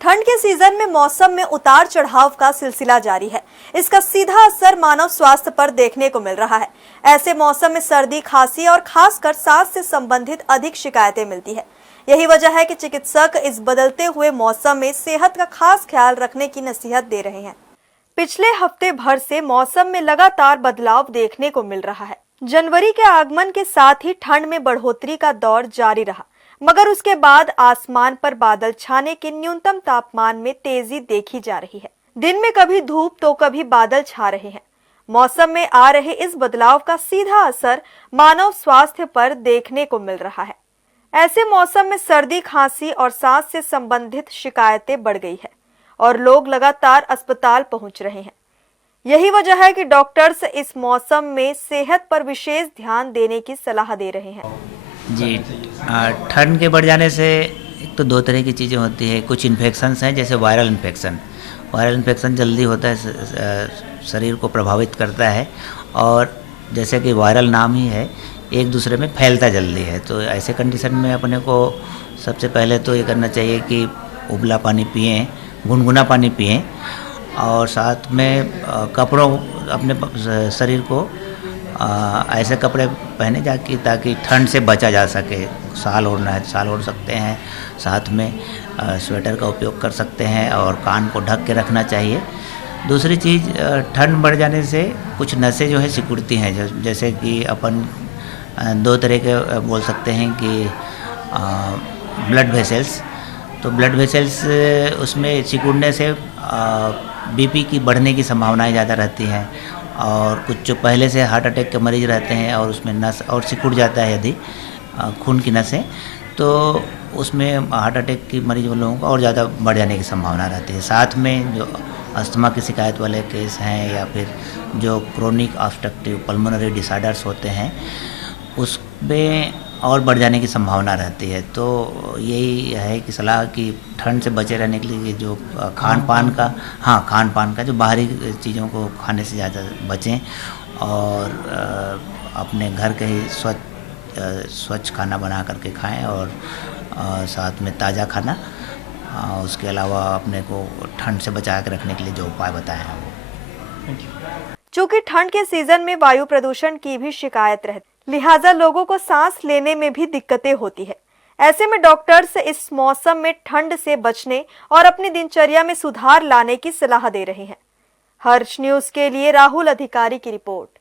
ठंड के सीजन में मौसम में उतार चढ़ाव का सिलसिला जारी है। इसका सीधा असर मानव स्वास्थ्य पर देखने को मिल रहा है। ऐसे मौसम में सर्दी, खांसी और खासकर सांस से संबंधित अधिक शिकायतें मिलती है। यही वजह है कि चिकित्सक इस बदलते हुए मौसम में सेहत का खास ख्याल रखने की नसीहत दे रहे हैं। पिछले हफ्ते भर से मौसम में लगातार बदलाव देखने को मिल रहा है। जनवरी के आगमन के साथ ही ठंड में बढ़ोतरी का दौर जारी रहा, मगर उसके बाद आसमान पर बादल छाने के न्यूनतम तापमान में तेजी देखी जा रही है। दिन में कभी धूप तो कभी बादल छा रहे हैं। मौसम में आ रहे इस बदलाव का सीधा असर मानव स्वास्थ्य पर देखने को मिल रहा है। ऐसे मौसम में सर्दी, खांसी और सांस से संबंधित शिकायतें बढ़ गई है और लोग लगातार अस्पताल पहुंच रहे हैं। यही वजह है कि डॉक्टर्स इस मौसम में सेहत पर विशेष ध्यान देने की सलाह दे रहे हैं। जी, ठंड के बढ़ जाने से एक तो दो तरह की चीज़ें होती है। कुछ इन्फेक्शंस हैं, जैसे वायरल इन्फेक्शन जल्दी होता है, शरीर को प्रभावित करता है और जैसे कि वायरल नाम ही है, एक दूसरे में फैलता जल्दी है। तो ऐसे कंडीशन में अपने को सबसे पहले तो ये करना चाहिए कि उबला पानी पिएं, गुनगुना पानी पिएं और साथ में कपड़ों अपने शरीर को ऐसे कपड़े पहने ताकि ठंड से बचा जा सके। शाल ओढ़ना है तो शाल ओढ़ सकते हैं, साथ में स्वेटर का उपयोग कर सकते हैं और कान को ढक के रखना चाहिए। दूसरी चीज़, ठंड बढ़ जाने से कुछ नसें जो है सिकुड़ती हैं, जैसे कि अपन दो तरह के बोल सकते हैं कि ब्लड वेसल्स। तो ब्लड वेसल्स उसमें सिकुड़ने से बीपी की बढ़ने की संभावनाएं ज़्यादा रहती हैं और कुछ जो पहले से हार्ट अटैक के मरीज रहते हैं और उसमें नस और सिकुड़ जाता है यदि खून की नसें, तो उसमें हार्ट अटैक की मरीज लोगों को और ज़्यादा बढ़ जाने की संभावना रहती है। साथ में जो अस्थमा की शिकायत वाले केस हैं या फिर जो क्रोनिक ऑब्स्ट्रक्टिव पल्मोनरी डिसऑर्डर्स होते हैं, उसमें और बढ़ जाने की संभावना रहती है। तो यही है कि सलाह कि ठंड से बचे रहने के लिए जो खान पान का जो बाहरी चीज़ों को खाने से ज़्यादा बचें और अपने घर के ही स्वच्छ खाना बना करके खाएं और साथ में ताज़ा खाना। उसके अलावा अपने को ठंड से बचा के रखने के लिए जो उपाय बताए हैं वो। चूँकि ठंड के सीजन में वायु प्रदूषण की भी शिकायत रहती, लिहाजा लोगों को सांस लेने में भी दिक्कतें होती है। ऐसे में डॉक्टर्स इस मौसम में ठंड से बचने और अपनी दिनचर्या में सुधार लाने की सलाह दे रहे हैं। हर्ष न्यूज़ के लिए राहुल अधिकारी की रिपोर्ट।